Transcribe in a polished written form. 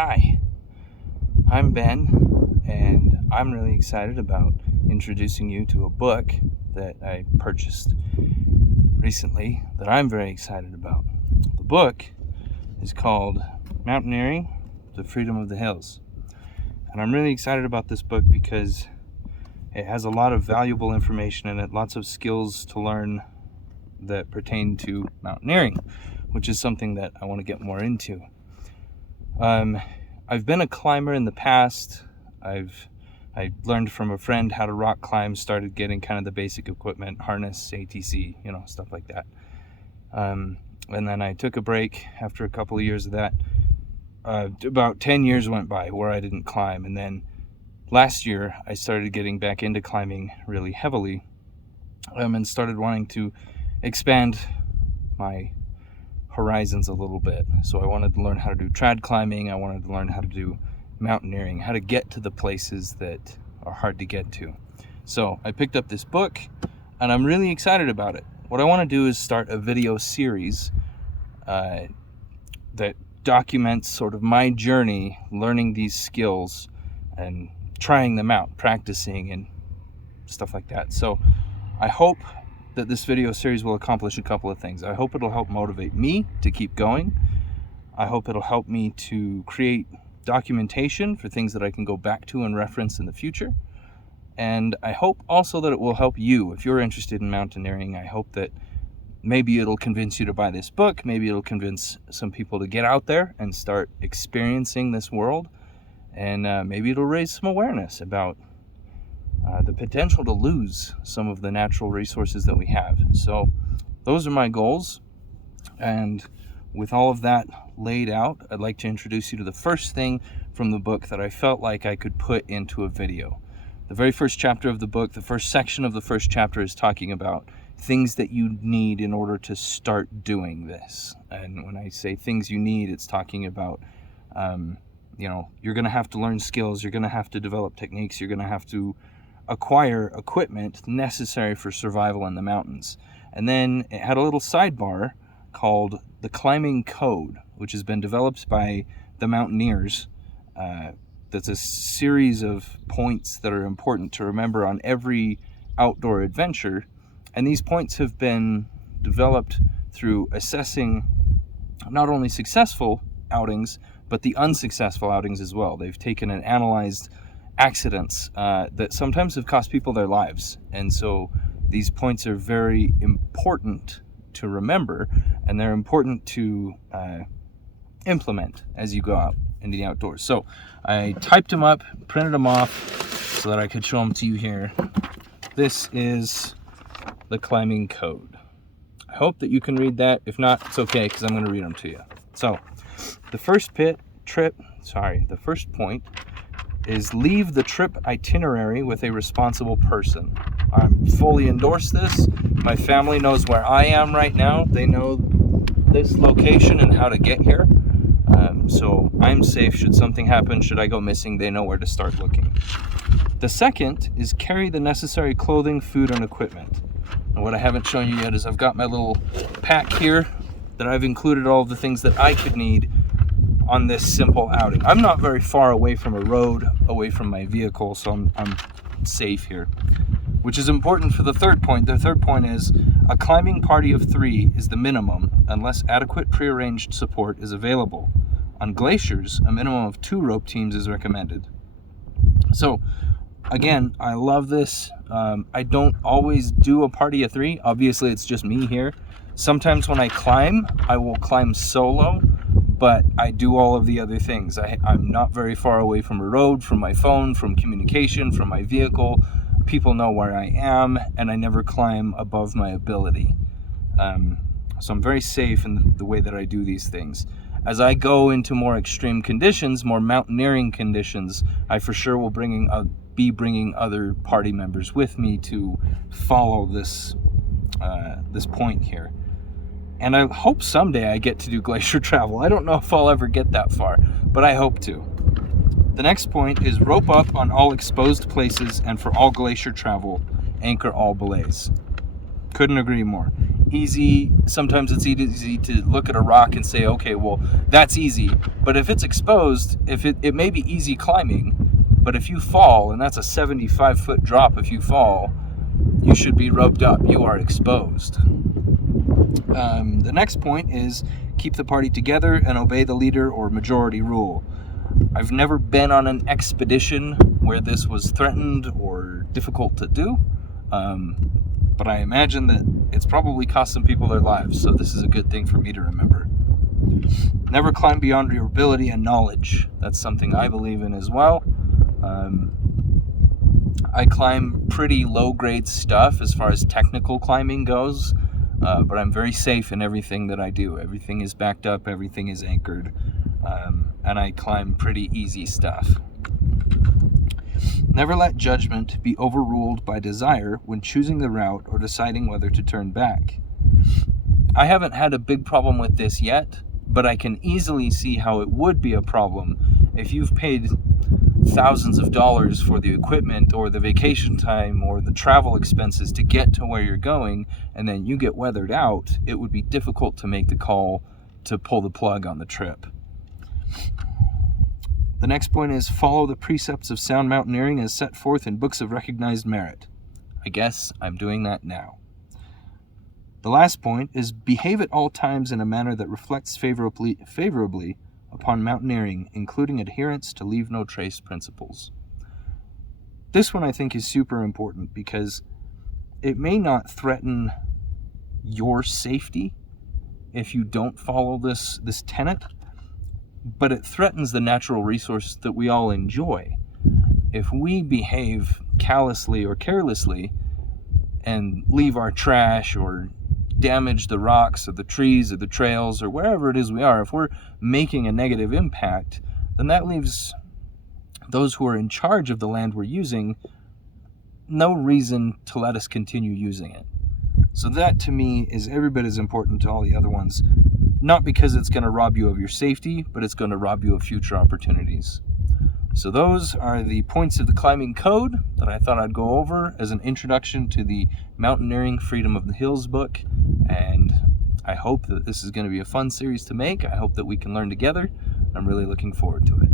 Hi, I'm Ben, and I'm really excited about introducing you to a book that I purchased recently that I'm very excited about. The book is called Mountaineering: The Freedom of the Hills. And I'm really excited about this book because it has a lot of valuable information in it, lots of skills to learn that pertain to mountaineering, which is something that I want to get more into. I've been a climber in the past. I learned from a friend how to rock climb, started getting kind of the basic equipment, harness, ATC, stuff like that. And then I took a break after a couple of years of that. About 10 years went by where I didn't climb. And then last year I started getting back into climbing really heavily, and started wanting to expand my horizons a little bit. So I wanted to learn how to do trad climbing. I wanted to learn how to do mountaineering, how to get to the places that are hard to get to. So I picked up this book and I'm really excited about it. What I want to do is start a video series that documents sort of my journey learning these skills and trying them out, practicing and stuff like that. So I hope that this video series will accomplish a couple of things. I hope it'll help motivate me to keep going. I hope it'll help me to create documentation for things that I can go back to and reference in the future. And I hope also that it will help you if you're interested in mountaineering. I hope that maybe it'll convince you to buy this book. Maybe it'll convince some people to get out there and start experiencing this world. And maybe it'll raise some awareness about the potential to lose some of the natural resources that we have. So those are my goals. And with all of that laid out, I'd like to introduce you to the first thing from the book that I felt like I could put into a video. The very first chapter of the book, the first section of the first chapter, is talking about things that you need in order to start doing this. And when I say things you need, it's talking about you're going to have to learn skills, you're going to have to develop techniques, you're going to have to acquire equipment necessary for survival in the mountains. And then it had a little sidebar called the Climbing Code, which has been developed by the mountaineers. That's a series of points that are important to remember on every outdoor adventure. And these points have been developed through assessing not only successful outings, but the unsuccessful outings as well. They've taken and analyzed accidents that sometimes have cost people their lives. And so these points are very important to remember, and they're important to implement as you go out into the outdoors. So I typed them up, printed them off so that I could show them to you here. This is the Climbing Code. I hope that you can read that. If not, it's okay, because I'm going to read them to you. So the first point is leave the trip itinerary with a responsible person. I fully endorse this. My family knows where I am right now. They know this location and how to get here. So I'm safe should something happen, should I go missing, they know where to start looking. The second is carry the necessary clothing, food, and equipment. And what I haven't shown you yet is I've got my little pack here that I've included all of the things that I could need on this simple outing. I'm not very far away from a road, away from my vehicle, so I'm safe here, which is important for the third point. The third point is a climbing party of 3 is the minimum unless adequate prearranged support is available. On glaciers, a minimum of 2 rope teams is recommended. So again, I love this. I don't always do a party of 3. Obviously, it's just me here. Sometimes when I climb, I will climb solo, but I do all of the other things. I'm not very far away from a road, from my phone, from communication, from my vehicle. People know where I am, and I never climb above my ability. So I'm very safe in the way that I do these things. As I go into more extreme conditions, more mountaineering conditions, I for sure will be bringing other party members with me to follow this point here. And I hope someday I get to do glacier travel. I don't know if I'll ever get that far, but I hope to. The next point is rope up on all exposed places, and for all glacier travel, anchor all belays. Couldn't agree more. easy. Sometimes it's easy to look at a rock and say, okay, well, that's easy. But if it's exposed, it may be easy climbing, but if you fall, and that's a 75-foot drop, if you fall, you should be roped up. You are exposed. The next point is keep the party together and obey the leader or majority rule. I've never been on an expedition where this was threatened or difficult to do, but I imagine that it's probably cost some people their lives, so this is a good thing for me to remember. Never climb beyond your ability and knowledge. That's something I believe in as well. I climb pretty low-grade stuff as far as technical climbing goes, but I'm very safe in everything that I do. Everything is backed up, everything is anchored, and I climb pretty easy stuff. Never let judgment be overruled by desire when choosing the route or deciding whether to turn back. I haven't had a big problem with this yet, but I can easily see how it would be a problem if you've paid thousands of dollars for the equipment or the vacation time or the travel expenses to get to where you're going, and then you get weathered out. It would be difficult to make the call to pull the plug on the trip. The next point is follow the precepts of sound mountaineering as set forth in books of recognized merit. I guess I'm doing that now. The last point is behave at all times in a manner that reflects favorably upon mountaineering, including adherence to leave no trace principles. This one I think is super important because it may not threaten your safety if you don't follow this tenet, but it threatens the natural resource that we all enjoy. If we behave callously or carelessly and leave our trash or damage the rocks or the trees or the trails or wherever it is we are, if we're making a negative impact, then that leaves those who are in charge of the land we're using no reason to let us continue using it. So that to me is every bit as important to all the other ones, not because it's going to rob you of your safety, but it's going to rob you of future opportunities. So those are the points of the climbing code that I thought I'd go over as an introduction to the Mountaineering Freedom of the Hills book. And I hope that this is going to be a fun series to make. I hope that we can learn together. I'm really looking forward to it.